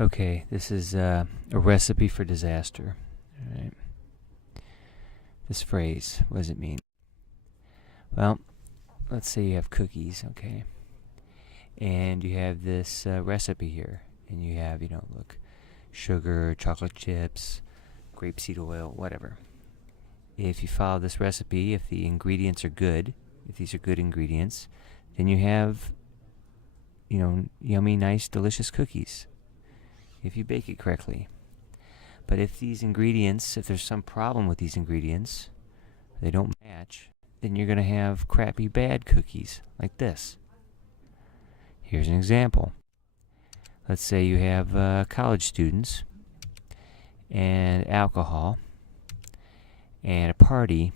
Okay, this is a recipe for disaster. All right. This phrase, what does it mean? Well, let's say you have cookies, okay, and you have this recipe here, and you have, look, sugar, chocolate chips, grapeseed oil, whatever. If you follow this recipe, if the ingredients are good, if these are good ingredients, then you have, yummy, nice, delicious cookies. If you bake it correctly. But if there's some problem with these ingredients, they don't match, then you're going to have crappy, bad cookies like this. Here's an example. Let's say you have college students and alcohol and a party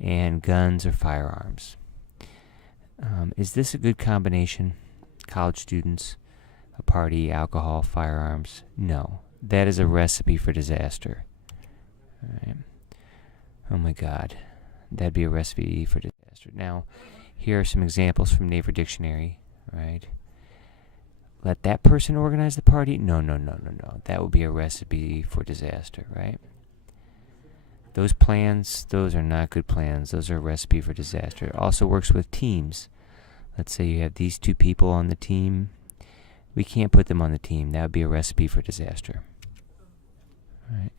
and guns or firearms. Is this a good combination? College students, a party, alcohol, firearms? No. That is a recipe for disaster. All right. Oh my God. That'd be a recipe for disaster. Now, here are some examples from Naver Dictionary. Right? Let that person organize the party? No. That would be a recipe for disaster, right? Those plans, those are not good plans. Those are a recipe for disaster. It also works with teams. Let's say you have these two people on the team. We can't put them on the team. That would be a recipe for disaster. All right.